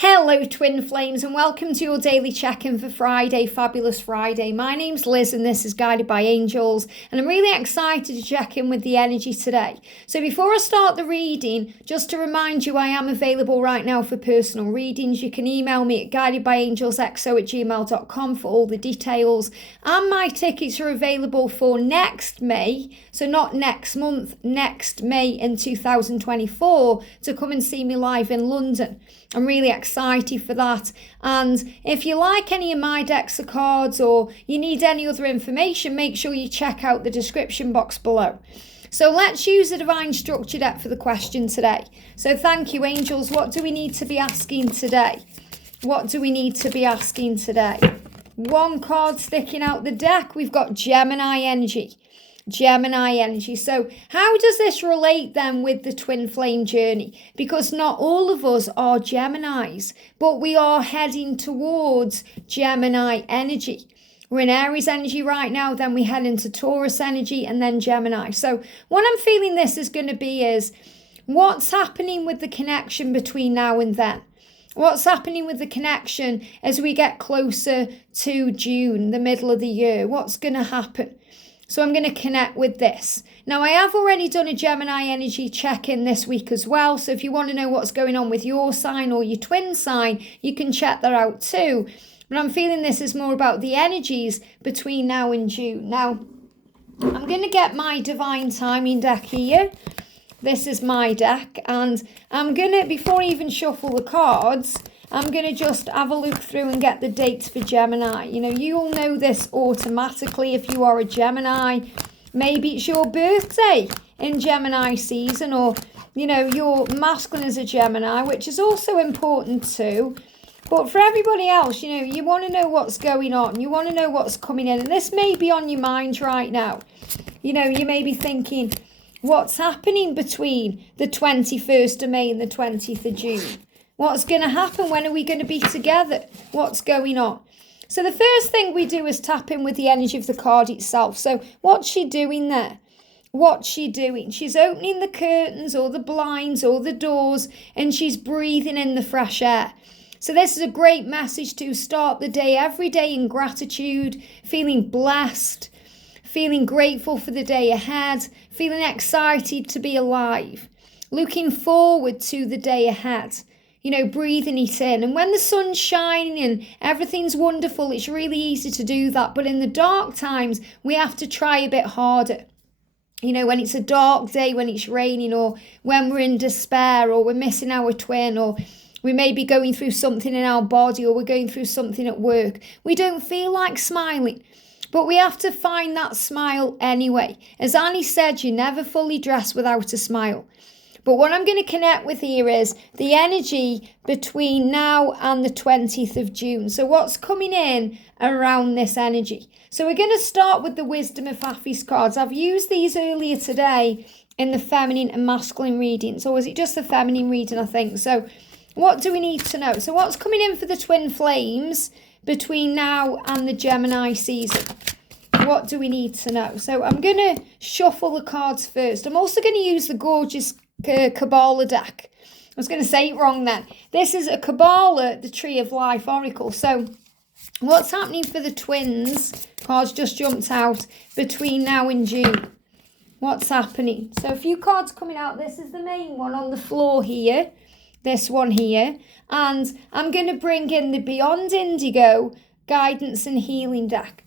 Hello Twin Flames and welcome to your daily check-in for Friday, Fabulous Friday. My name's Liz and this is Guided by Angels and I'm really excited to check in with the energy today. So before I start the reading, just to remind you I am available right now for personal readings. You can email me at guidedbyangelsxo@gmail.com for all the details, and my tickets are available for next May, so not next month, next May in 2024 to come and see me live in London. I'm really excited for that, and if you like any of my decks of cards or you need any other information, make sure you check out the description box below. So let's use the Divine Structure deck for the question today. So thank you, angels. What do we need to be asking today? What do we need to be asking today? One card sticking out the deck, we've got Gemini energy. Gemini energy. So how does this relate then with the twin flame journey? Because not all of us are Geminis, but we are heading towards Gemini energy. We're in Aries energy right now, then we head into Taurus energy and then Gemini. So what I'm feeling this is going to be is what's happening with the connection between now and then? What's happening with the connection as we get closer to June, the middle of the year? What's going to happen? So I'm going to connect with this. Now, I have already done a Gemini energy check-in this week as well. So if you want to know what's going on with your sign or your twin sign, you can check that out too. But I'm feeling this is more about the energies between now and June. Now, I'm going to get my Divine Timing deck here. This is my deck. And I'm going to, before I even shuffle the cards, I'm going to just have a look through and get the dates for Gemini. You know, you'll know this automatically if you are a Gemini. Maybe it's your birthday in Gemini season, or, you know, your masculine is a Gemini, which is also important too. But for everybody else, you know, you want to know what's going on. You want to know what's coming in. And this may be on your mind right now. You know, you may be thinking, what's happening between the 21st of May and the 20th of June? What's going to happen? When are we going to be together? What's going on? So the first thing we do is tap in with the energy of the card itself. So what's she doing there? What's she doing? She's opening the curtains or the blinds or the doors, and she's breathing in the fresh air. So this is a great message to start the day every day in gratitude, feeling blessed, feeling grateful for the day ahead, feeling excited to be alive, looking forward to the day ahead. You know, breathing it in. And when the sun's shining and everything's wonderful, it's really easy to do that. But in the dark times, we have to try a bit harder. You know, when it's a dark day, when it's raining, or when we're in despair, or we're missing our twin, or we may be going through something in our body, or we're going through something at work. We don't feel like smiling. But we have to find that smile anyway. As Annie said, you never fully dress without a smile. But what I'm going to connect with here is the energy between now and the 20th of June. So what's coming in around this energy? So we're going to start with the Wisdom of Hafiz cards. I've used these earlier today in the feminine and masculine readings. Or was it just the feminine reading, I think? So what do we need to know? So what's coming in for the twin flames between now and the Gemini season? What do we need to know? So I'm going to shuffle the cards first. I'm also going to use the gorgeous Kabbalah deck. I was going to say it wrong then. This is a Kabbalah, the Tree of Life Oracle. So what's happening for the twins? Cards just jumped out between now and June. What's happening? So a few cards coming out. This is the main one on the floor here. This one here. And I'm going to bring in the Beyond Indigo Guidance and Healing deck.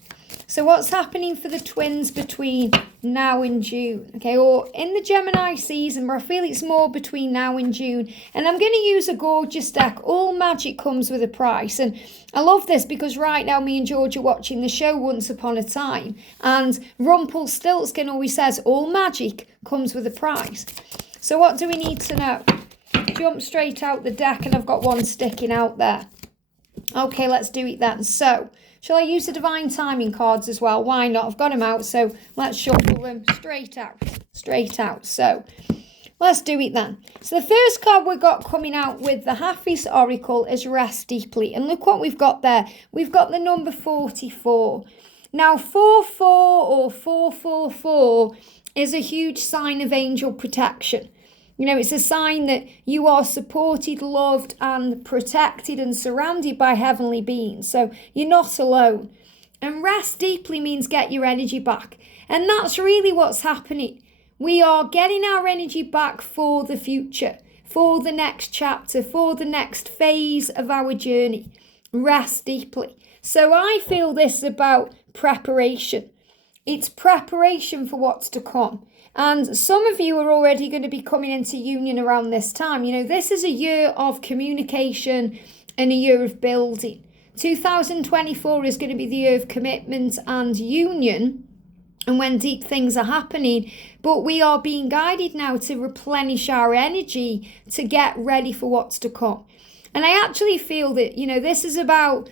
So what's happening for the twins between now and June? Okay, or in the Gemini season, but I feel it's more between now and June. And I'm going to use a gorgeous deck. All magic comes with a price. And I love this because right now me and George are watching the show Once Upon a Time. And Rumpelstiltskin always says, all magic comes with a price. So what do we need to know? Jump straight out the deck, and I've got one sticking out there. Okay, let's do it then. So shall I use the Divine Timing cards as well? Why not? I've got them out, so let's shuffle them straight out. So let's do it then. So the first card we've got coming out with the Hafiz Oracle is Rest Deeply. And look what we've got there. We've got the number 44. Now, 44 or 444 is a huge sign of angel protection. It's a sign that you are supported, loved, and protected and surrounded by heavenly beings. So you're not alone. And rest deeply means get your energy back. And that's really what's happening. We are getting our energy back for the future, for the next chapter, for the next phase of our journey. Rest deeply. So I feel this is about preparation. It's preparation for what's to come. And some of you are already going to be coming into union around this time. This is a year of communication and a year of building. 2024 is going to be the year of commitment and union, and when deep things are happening. But we are being guided now to replenish our energy to get ready for what's to come. And I actually feel that, this is about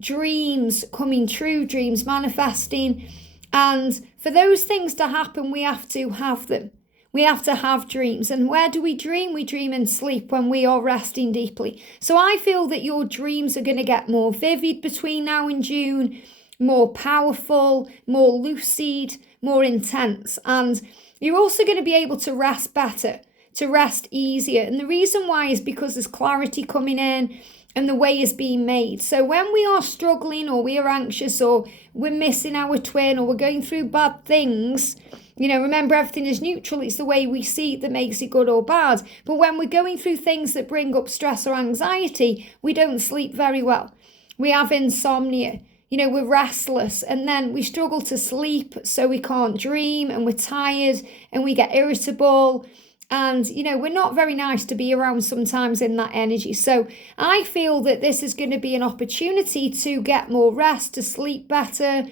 dreams coming true, dreams manifesting. And for those things to happen, we have to have them. We have to have dreams. And where do we dream? We dream in sleep when we are resting deeply. So I feel that your dreams are going to get more vivid between now and June, more powerful, more lucid, more intense. And you're also going to be able to rest better, to rest easier. And the reason why is because there's clarity coming in and the way is being made. So when we are struggling or we are anxious or we're missing our twin or we're going through bad things, remember everything is neutral. It's the way we see it that makes it good or bad. But when we're going through things that bring up stress or anxiety, we don't sleep very well. We have insomnia. We're restless and then we struggle to sleep, so we can't dream and we're tired and we get irritable. And, we're not very nice to be around sometimes in that energy. So I feel that this is going to be an opportunity to get more rest, to sleep better,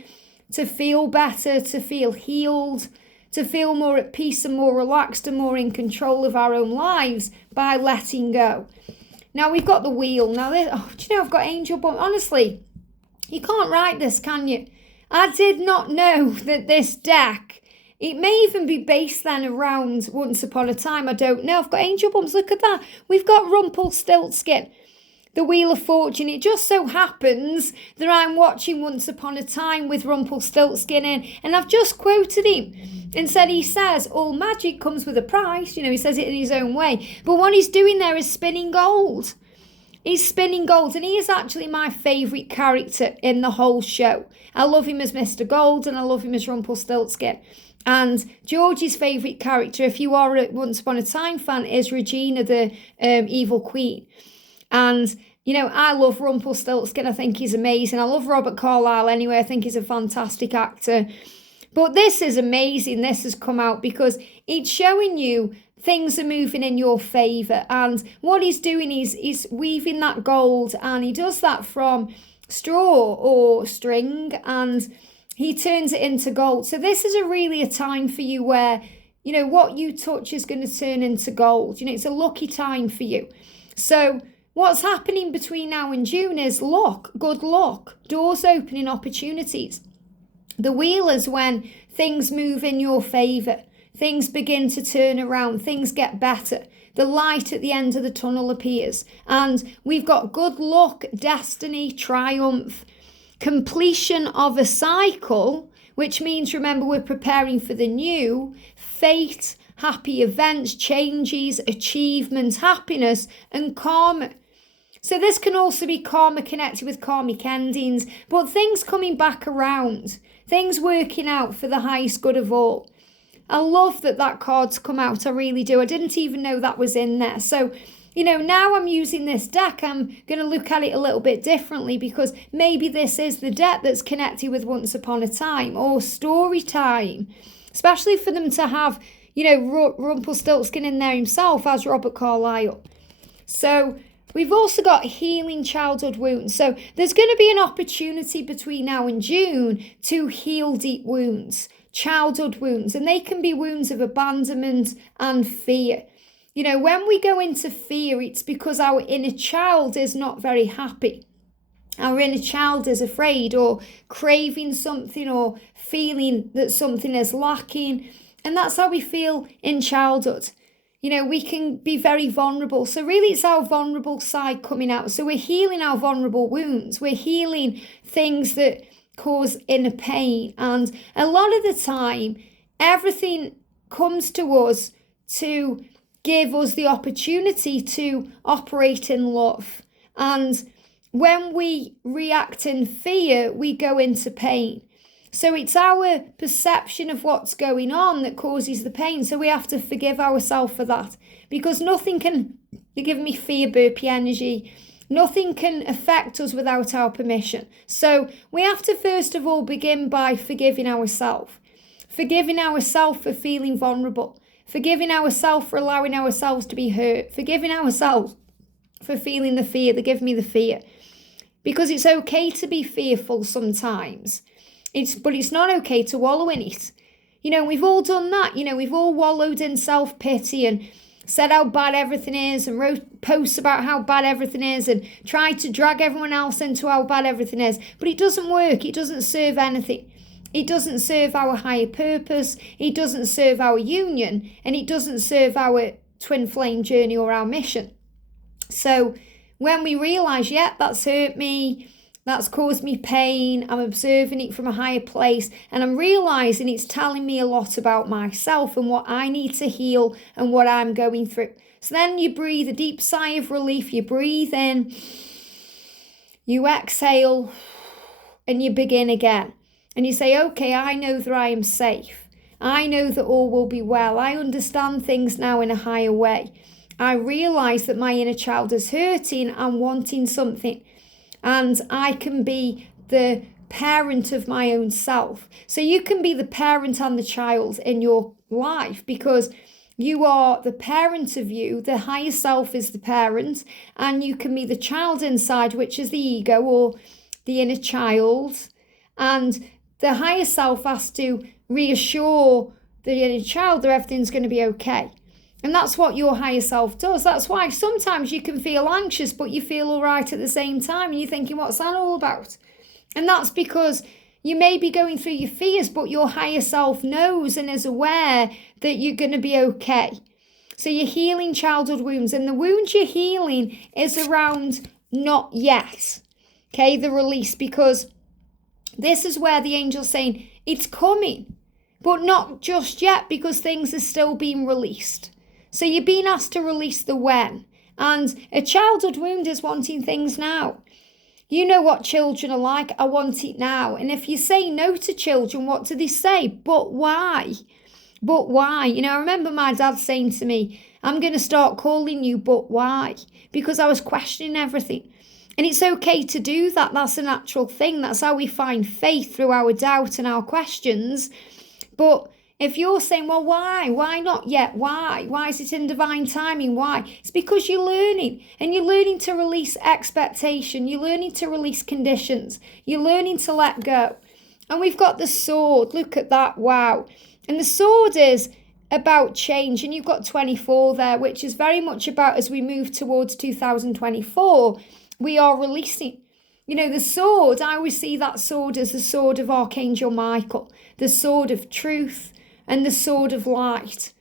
to feel better, to feel healed, to feel more at peace and more relaxed and more in control of our own lives by letting go. Now we've got the wheel. Now, I've got angel bump. Honestly, you can't write this, can you? I did not know that this deck, it may even be based then around Once Upon a Time. I don't know. I've got angel bumps. Look at that. We've got Rumpelstiltskin, the Wheel of Fortune. It just so happens that I'm watching Once Upon a Time with Rumpelstiltskin in, and I've just quoted him and said, he says, all magic comes with a price. He says it in his own way. But what he's doing there is spinning gold. He's spinning gold, and he is actually my favourite character in the whole show. I love him as Mr. Gold, and I love him as Rumpelstiltskin. And Georgie's favourite character, if you are a Once Upon a Time fan, is Regina, the evil queen. And, I love Rumpelstiltskin. I think he's amazing. I love Robert Carlyle anyway. I think he's a fantastic actor. But this is amazing. This has come out because it's showing you things are moving in your favour. And what he's doing is he's weaving that gold, and he does that from straw or string, and he turns it into gold. So this is really a time for you where, what you touch is going to turn into gold. It's a lucky time for you. So what's happening between now and June is luck, good luck, doors opening, opportunities. The wheel is when things move in your favour. Things begin to turn around. Things get better. The light at the end of the tunnel appears. And we've got good luck, destiny, triumph, completion of a cycle, which means, remember, we're preparing for the new, fate, happy events, changes, achievements, happiness, and karma. So this can also be karma connected with karmic endings, but things coming back around, things working out for the highest good of all. I love that card's come out. I really do. I didn't even know that was in there. So, now I'm using this deck, I'm going to look at it a little bit differently, because maybe this is the deck that's connected with Once Upon a Time or story time, especially for them to have, Rumpelstiltskin in there himself as Robert Carlyle. So we've also got healing childhood wounds. So there's going to be an opportunity between now and June to heal deep wounds, childhood wounds, and they can be wounds of abandonment and fear. When we go into fear, it's because our inner child is not very happy. Our inner child is afraid or craving something or feeling that something is lacking. And that's how we feel in childhood. We can be very vulnerable. So really it's our vulnerable side coming out. So we're healing our vulnerable wounds. We're healing things that cause inner pain. And a lot of the time, everything comes to us to give us the opportunity to operate in love. And when we react in fear, we go into pain. So it's our perception of what's going on that causes the pain. So we have to forgive ourselves for that, because nothing can, you're giving me fear burpee energy, nothing can affect us without our permission. So we have to first of all begin by forgiving ourselves for feeling vulnerable, forgiving ourselves for allowing ourselves to be hurt, forgiving ourselves for feeling the fear, give me the fear. Because it's okay to be fearful sometimes. But it's not okay to wallow in it. We've all done that. We've all wallowed in self-pity and said how bad everything is and wrote posts about how bad everything is and tried to drag everyone else into how bad everything is. But it doesn't work. It doesn't serve anything. It doesn't serve our higher purpose. It doesn't serve our union. And it doesn't serve our twin flame journey or our mission. So when we realise, that's hurt me, that's caused me pain, I'm observing it from a higher place, and I'm realising it's telling me a lot about myself and what I need to heal and what I'm going through. So then you breathe a deep sigh of relief, you breathe in, you exhale, and you begin again. And you say, okay, I know that I am safe. I know that all will be well. I understand things now in a higher way. I realise that my inner child is hurting and wanting something. And I can be the parent of my own self. So you can be the parent and the child in your life, because you are the parent of you. The higher self is the parent, and you can be the child inside, which is the ego or the inner child. And the higher self has to reassure the inner child that everything's going to be okay. And that's what your higher self does. That's why sometimes you can feel anxious, but you feel all right at the same time. And you're thinking, what's that all about? And that's because you may be going through your fears, but your higher self knows and is aware that you're going to be okay. So you're healing childhood wounds. And the wounds you're healing is around not yet. Okay, the release. Because this is where the angel's saying, it's coming, but not just yet, because things are still being released. So you're being asked to release the when. And a childhood wound is wanting things now. You know what children are like. I want it now. And if you say no to children, what do they say? But why? But why? I remember my dad saying to me, I'm going to start calling you but why? Because I was questioning everything. And it's okay to do that. That's a natural thing. That's how we find faith, through our doubt and our questions. But if you're saying, well, why? Why not yet? Why? Why is it in divine timing? Why? It's because you're learning, and you're learning to release expectation. You're learning to release conditions. You're learning to let go. And we've got the sword. Look at that. Wow. And the sword is about change. And you've got 24 there, which is very much about, as we move towards 2024, we are releasing. The sword, I always see that sword as the sword of Archangel Michael, the sword of truth, and the sword of light.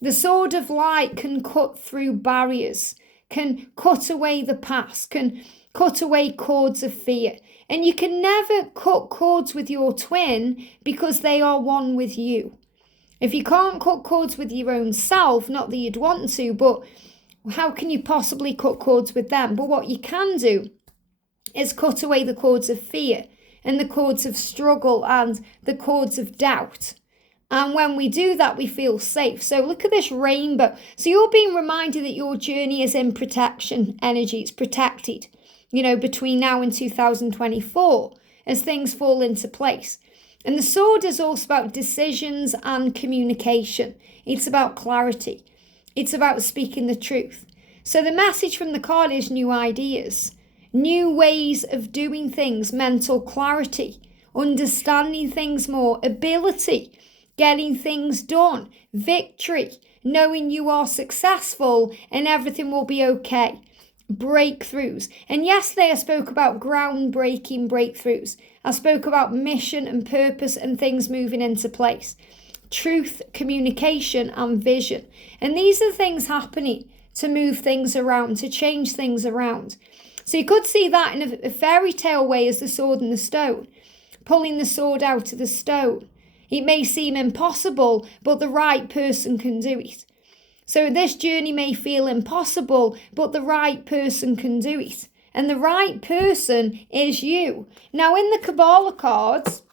The sword of light can cut through barriers, can cut away the past, can cut away cords of fear. And you can never cut cords with your twin, because they are one with you. If you can't cut cords with your own self, not that you'd want to, but how can you possibly cut cords with them? But what you can do is cut away the cords of fear and the cords of struggle and the cords of doubt. And when we do that, we feel safe. So look at this rainbow. So you're being reminded that your journey is in protection energy. It's protected, between now and 2024 as things fall into place. And the sword is also about decisions and communication. It's about clarity. It's about speaking the truth. So the message from the card is new ideas, new ways of doing things, mental clarity, understanding things more, ability, getting things done, victory, knowing you are successful and everything will be okay, breakthroughs. And yesterday I spoke about groundbreaking breakthroughs. I spoke about mission and purpose and things moving into place, truth, communication and vision. And these are things happening to move things around, to change things around. So you could see that in a fairy tale way as the sword and the stone, pulling the sword out of the stone. It may seem impossible, but the right person can do it. So this journey may feel impossible, but the right person can do it. And the right person is you. Now, in the Kabbalah cards,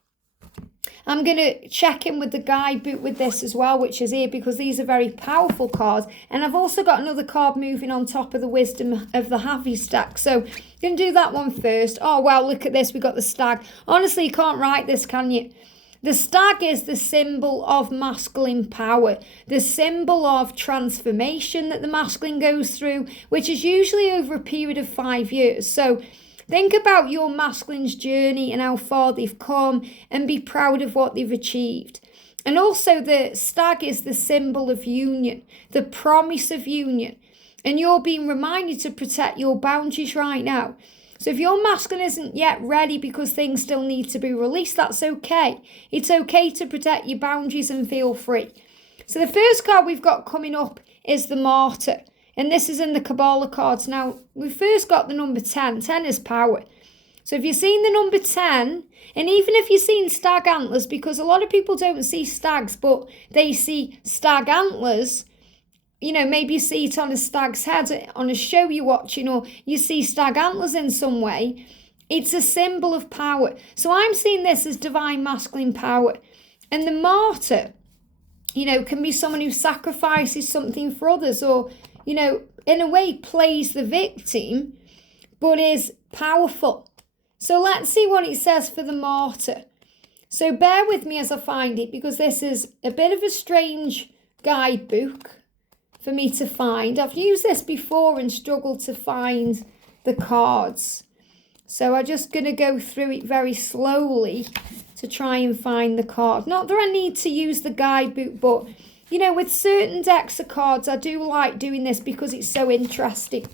I'm going to check in with the guidebook with this as well, which is here, because these are very powerful cards. And I've also got another card moving on top of the wisdom of the Hafiz stack. So I'm going to do that one first. Oh, wow, look at this. We got the stag. Honestly, you can't write this, can you? The stag is the symbol of masculine power, the symbol of transformation that the masculine goes through, which is usually over a period of 5 years. So think about your masculine's journey and how far they've come, and be proud of what they've achieved. And also the stag is the symbol of union, the promise of union. And you're being reminded to protect your boundaries right now. So if your masculine isn't yet ready because things still need to be released, that's okay. It's okay to protect your boundaries and feel free. So the first card we've got coming up is the Martyr. And this is in the Kabbalah cards. Now, we first got the number 10. 10 is power. So if you've seen the number 10, and even if you've seen stag antlers, because a lot of people don't see stags, but they see stag antlers, you know, maybe you see it on a stag's head on a show you're watching, or you see stag antlers in some way. It's a symbol of power. So I'm seeing this as divine masculine power. And the martyr, you know, can be someone who sacrifices something for others, or, you know, in a way plays the victim, but is powerful. So let's see what it says for the martyr. So bear with me as I find it, because this is a bit of a strange guidebook for me to find. I've used this before and struggled to find the cards. So I'm just going to go through it very slowly to try and find the card. Not that I need to use the guidebook, but, you know, with certain decks of cards, I do like doing this because it's so interesting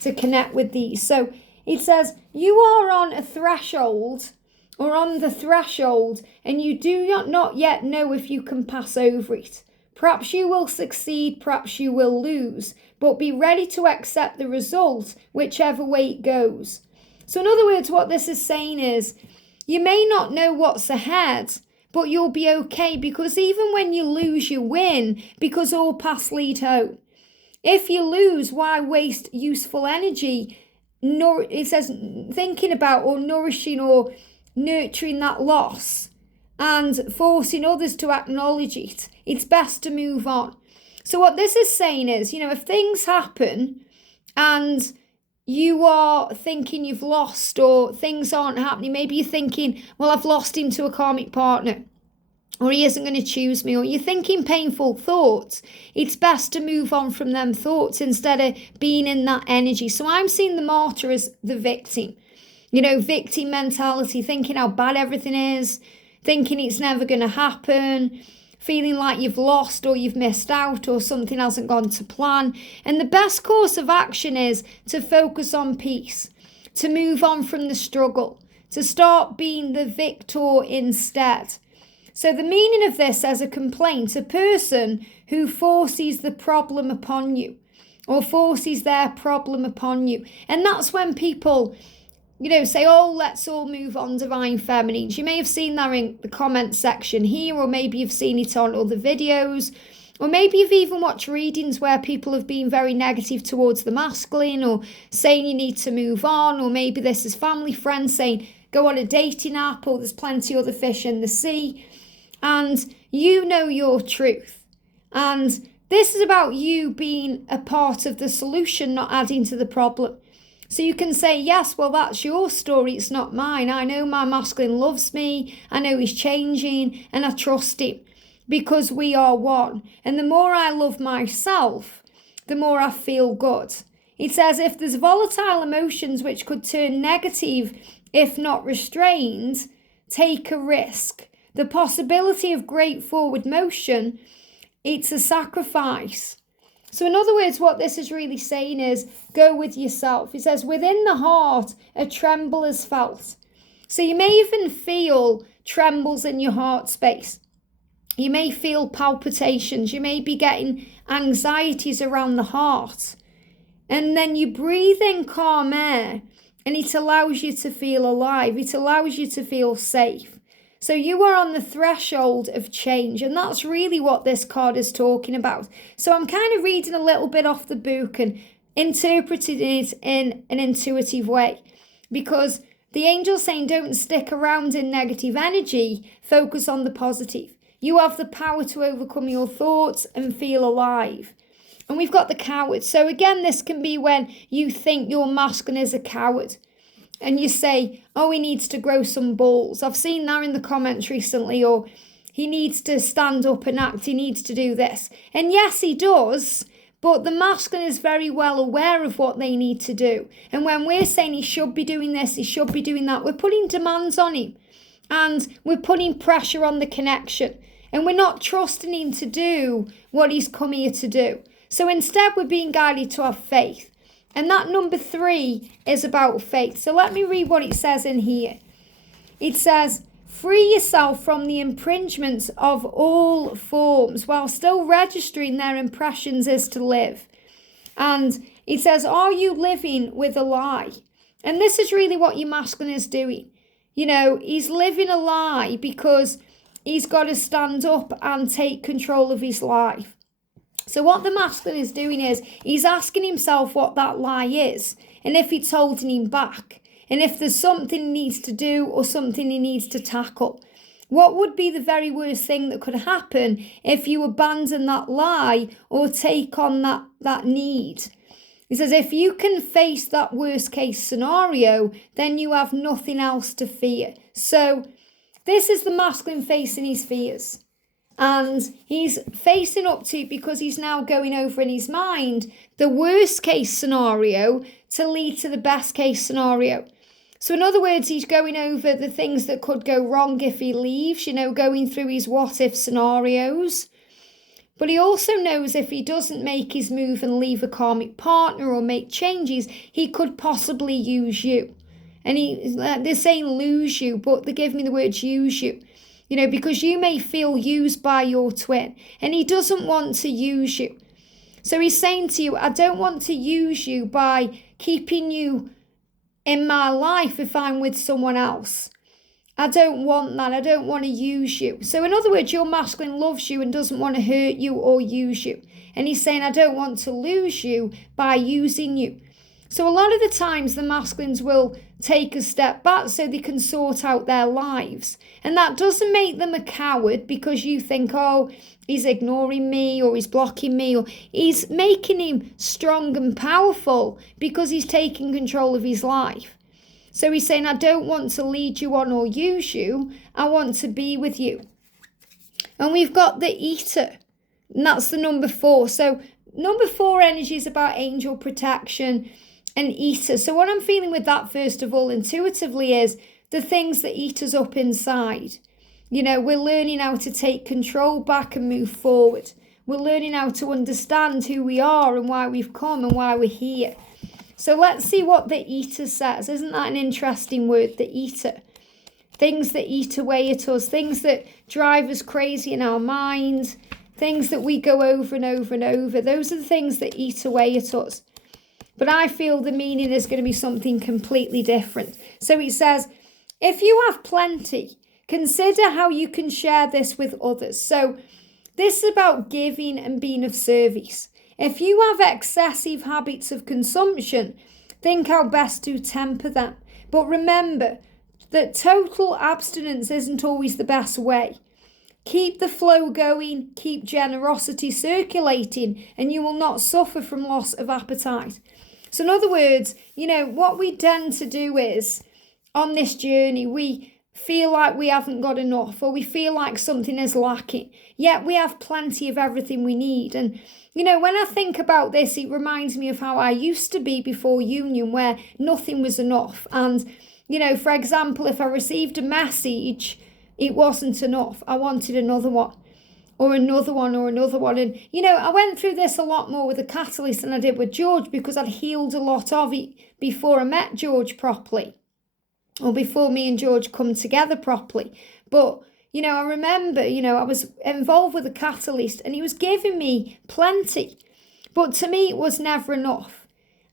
to connect with these. So it says, you are on a threshold, or on the threshold, and you do not yet know if you can pass over it. Perhaps you will succeed, perhaps you will lose, but be ready to accept the result, whichever way it goes. So in other words, what this is saying is, you may not know what's ahead, but you'll be okay, because even when you lose, you win, because all paths lead home. If you lose, why waste useful energy? It says thinking about or nourishing or nurturing that loss and forcing others to acknowledge it. It's best to move on. So what this is saying is, you know, if things happen and you are thinking you've lost, or things aren't happening, maybe you're thinking, well, I've lost him to a karmic partner, or he isn't going to choose me, or you're thinking painful thoughts, it's best to move on from them thoughts instead of being in that energy. So I'm seeing the martyr as the victim, you know, victim mentality, thinking how bad everything is, thinking it's never going to happen, feeling like you've lost or you've missed out or something hasn't gone to plan. And the best course of action is to focus on peace, to move on from the struggle, to start being the victor instead. So the meaning of this as a complaint, a person who forces the problem upon you, or forces their problem upon you. And that's when people, you know, say, oh, let's all move on, divine feminines. You may have seen that in the comment section here, or maybe you've seen it on other videos, or maybe you've even watched readings where people have been very negative towards the masculine, or saying you need to move on, or maybe this is family friends saying, go on a dating app, or there's plenty other fish in the sea. And you know your truth. And this is about you being a part of the solution, not adding to the problem. So you can say, yes, well, that's your story, it's not mine. I know my masculine loves me, I know he's changing, and I trust him, because we are one. And the more I love myself, the more I feel good. It says, if there's volatile emotions which could turn negative if not restrained, take a risk. The possibility of great forward motion, it's a sacrifice. So in other words, what this is really saying is, go with yourself. It says, within the heart, a tremble is felt. So you may even feel trembles in your heart space. You may feel palpitations. You may be getting anxieties around the heart. And then you breathe in calm air, and it allows you to feel alive. It allows you to feel safe. So you are on the threshold of change, and that's really what this card is talking about. So I'm kind of reading a little bit off the book and interpreting it in an intuitive way, because the angel's saying don't stick around in negative energy, focus on the positive. You have the power to overcome your thoughts and feel alive. And we've got the coward. So again, this can be when you think your masculine is a coward and you say, oh, he needs to grow some balls. I've seen that in the comments recently, or he needs to stand up and act, he needs to do this. And yes, he does, but the masculine is very well aware of what they need to do. And when we're saying he should be doing this, he should be doing that, we're putting demands on him and we're putting pressure on the connection. And we're not trusting him to do what he's come here to do. So instead, we're being guided to have faith. And that number 3 is about faith. So let me read what it says in here. It says, free yourself from the impringements of all forms while still registering their impressions is to live. And it says, are you living with a lie? And this is really what your masculine is doing. You know, he's living a lie because he's got to stand up and take control of his life. So what the masculine is doing is he's asking himself what that lie is and if it's holding him back and if there's something he needs to do or something he needs to tackle. What would be the very worst thing that could happen if you abandon that lie or take on that need? He says if you can face that worst case scenario, then you have nothing else to fear. So this is the masculine facing his fears. And he's facing up to it because he's now going over in his mind the worst case scenario to lead to the best case scenario. So in other words, he's going over the things that could go wrong if he leaves, you know, going through his what if scenarios. But he also knows if he doesn't make his move and leave a karmic partner or make changes, he could possibly use you. And they're saying lose you, but they give me the words use you. You know, because you may feel used by your twin and he doesn't want to use you. So he's saying to you, I don't want to use you by keeping you in my life if I'm with someone else. I don't want that. I don't want to use you. So in other words, your masculine loves you and doesn't want to hurt you or use you. And he's saying, I don't want to lose you by using you. So a lot of the times the masculines will take a step back so they can sort out their lives. And that doesn't make them a coward because you think, oh, he's ignoring me or he's blocking me, or he's making him strong and powerful because he's taking control of his life. So he's saying, I don't want to lead you on or use you. I want to be with you. And we've got the eater, and that's the number 4. So number 4 energy is about angel protection and eater. So what I'm feeling with that, first of all, intuitively, is the things that eat us up inside. You know, we're learning how to take control back and move forward. We're learning how to understand who we are and why we've come and why we're here. So let's see what the eater says. Isn't that an interesting word, the eater? Things that eat away at us, things that drive us crazy in our minds, things that we go over and over and over. Those are the things that eat away at us. But I feel the meaning is going to be something completely different. So it says, if you have plenty, consider how you can share this with others. So this is about giving and being of service. If you have excessive habits of consumption, think how best to temper them. But remember that total abstinence isn't always the best way. Keep the flow going, keep generosity circulating, and you will not suffer from loss of appetite. So in other words, you know, what we tend to do is, on this journey, we feel like we haven't got enough, or we feel like something is lacking, yet we have plenty of everything we need. And, you know, when I think about this, it reminds me of how I used to be before union, where nothing was enough. And, you know, for example, if I received a message, it wasn't enough. I wanted another one. Or another one, or another one. And, you know, I went through this a lot more with the catalyst than I did with George, because I'd healed a lot of it before I met George properly, or before me and George come together properly. But, you know, I remember, you know, I was involved with the catalyst and he was giving me plenty. But to me, it was never enough.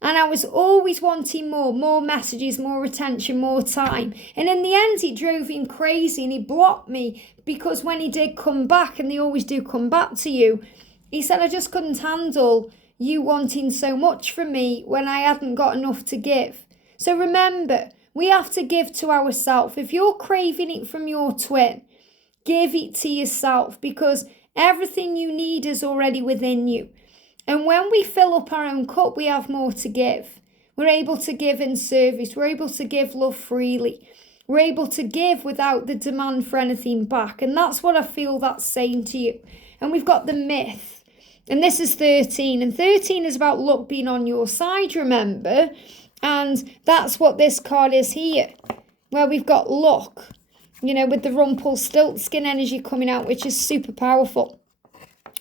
And I was always wanting more messages, more attention, more time. And in the end, it drove him crazy and he blocked me, because when he did come back, and they always do come back to you, he said, I just couldn't handle you wanting so much from me when I hadn't got enough to give. So remember, we have to give to ourselves. If you're craving it from your twin, give it to yourself, because everything you need is already within you. And when we fill up our own cup, we have more to give. We're able to give in service. We're able to give love freely. We're able to give without the demand for anything back. And that's what I feel that's saying to you. And we've got the myth. And this is 13. And 13 is about luck being on your side, remember? And that's what this card is here, where we've got luck, with the Rumpelstiltskin energy coming out, which is super powerful.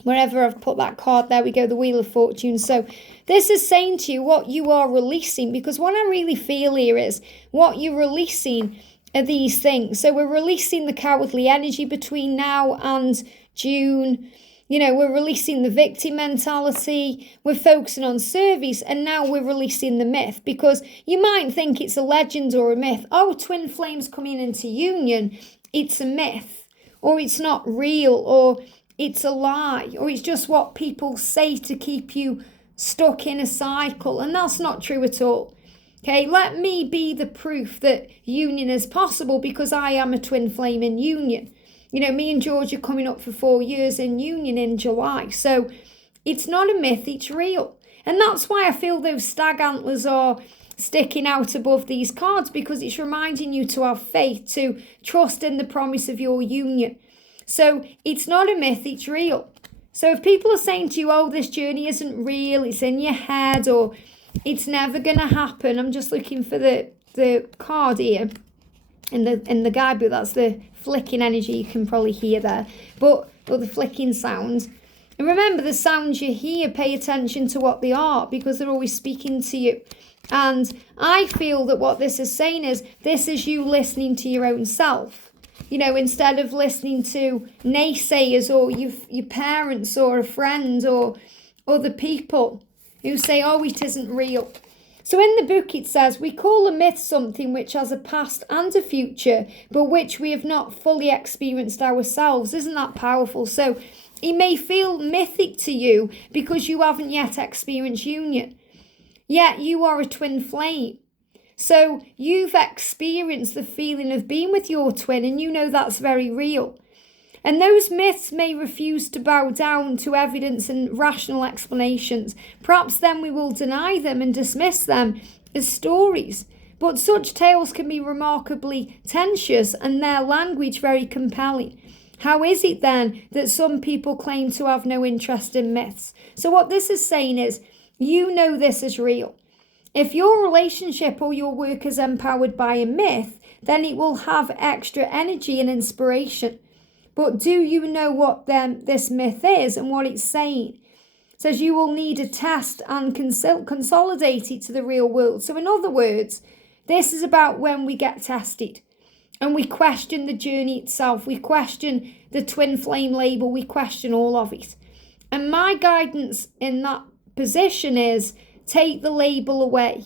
Wherever I've put that card, there we go, the Wheel of Fortune. So this is saying to you what you are releasing, because what I really feel here is what you're releasing are these things. So we're releasing the cowardly energy between now and June. We're releasing the victim mentality. We're focusing on service. And now we're releasing the myth, because you might think it's a legend or a myth. Oh, twin flames coming into union. It's a myth, or it's not real, or it's a lie, or it's just what people say to keep you stuck in a cycle. And that's not true at all. Okay, let me be the proof that union is possible, because I am a twin flame in union. Me and George are coming up for 4 years in union in July. So it's not a myth, it's real. And that's why I feel those stag antlers are sticking out above these cards, because it's reminding you to have faith, to trust in the promise of your union. So it's not a myth, it's real. So if people are saying to you, oh, this journey isn't real, it's in your head, or it's never going to happen. I'm just looking for the card here in the guidebook. That's the flicking energy you can probably hear there. But the flicking sounds. And remember, the sounds you hear, pay attention to what they are, because they're always speaking to you. And I feel that what this is saying is, this is you listening to your own self. Instead of listening to naysayers or your parents or a friend or other people who say, oh, it isn't real. So in the book it says, we call a myth something which has a past and a future, but which we have not fully experienced ourselves. Isn't that powerful? So it may feel mythic to you because you haven't yet experienced union. Yet you are a twin flame. So you've experienced the feeling of being with your twin, and that's very real. And those myths may refuse to bow down to evidence and rational explanations. Perhaps then we will deny them and dismiss them as stories. But such tales can be remarkably tenuous and their language very compelling. How is it then that some people claim to have no interest in myths? So what this is saying is, this is real. If your relationship or your work is empowered by a myth, then it will have extra energy and inspiration. But do you know what this myth is and what it's saying? It says you will need a test and consolidate it to the real world. So in other words, this is about when we get tested and we question the journey itself. We question the twin flame label. We question all of it. And my guidance in that position is, take the label away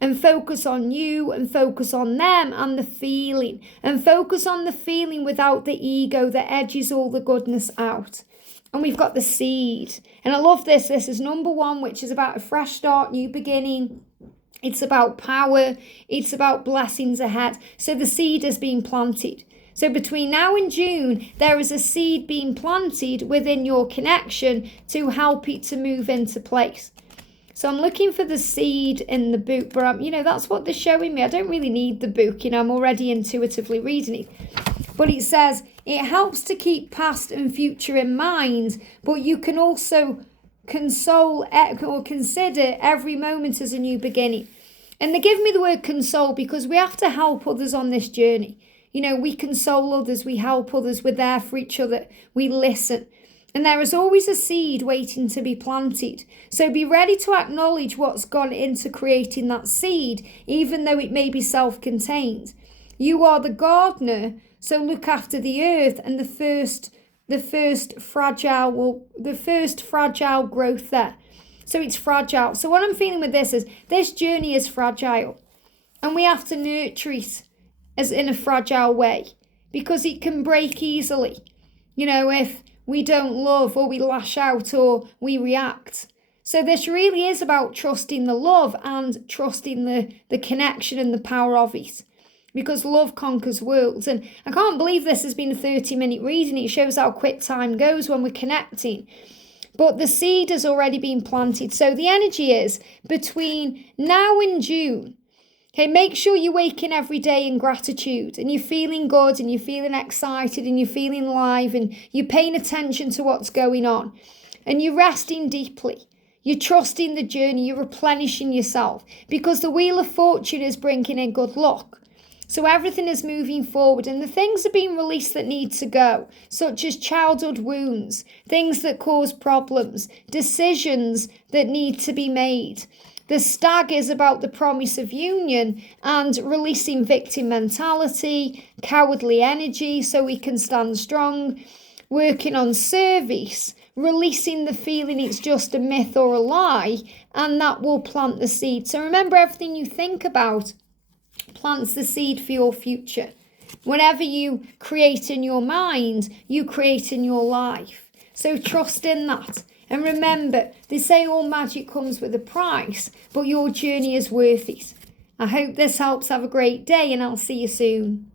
and focus on you and focus on them and the feeling, and focus on the feeling without the ego that edges all the goodness out. And we've got the seed. And I love this. This is number 1, which is about a fresh start, new beginning. It's about power. It's about blessings ahead. So the seed has been planted. So between now and June, there is a seed being planted within your connection to help it to move into place. So I'm looking for the seed in the book, but that's what they're showing me. I don't really need the book, I'm already intuitively reading it. But it says, it helps to keep past and future in mind, but you can also console or consider every moment as a new beginning. And they give me the word console because we have to help others on this journey. We console others, we help others, we're there for each other, we listen. And there is always a seed waiting to be planted. So be ready to acknowledge what's gone into creating that seed, even though it may be self-contained. You are the gardener, so look after the earth and the first fragile growth there. So it's fragile. So what I'm feeling with this is this journey is fragile. And we have to nurture it as in a fragile way, because it can break easily. You know, if we don't love, or we lash out, or we react. So this really is about trusting the love and trusting the connection and the power of it. Because love conquers worlds. And I can't believe this has been a 30-minute reading. It shows how quick time goes when we're connecting. But the seed has already been planted. So the energy is between now and June. Okay, make sure you're waking every day in gratitude, and you're feeling good, and you're feeling excited, and you're feeling live, and you're paying attention to what's going on. And you're resting deeply. You're trusting the journey. You're replenishing yourself, because the Wheel of Fortune is bringing in good luck. So everything is moving forward, and the things are being released that need to go, such as childhood wounds, things that cause problems, decisions that need to be made. The Stag is about the promise of union and releasing victim mentality, cowardly energy so we can stand strong, working on service, releasing the feeling it's just a myth or a lie, and that will plant the seed. So remember, everything you think about plants the seed for your future. Whatever you create in your mind, you create in your life. So trust in that. And remember, they say all magic comes with a price, but your journey is worth it. I hope this helps. Have a great day, and I'll see you soon.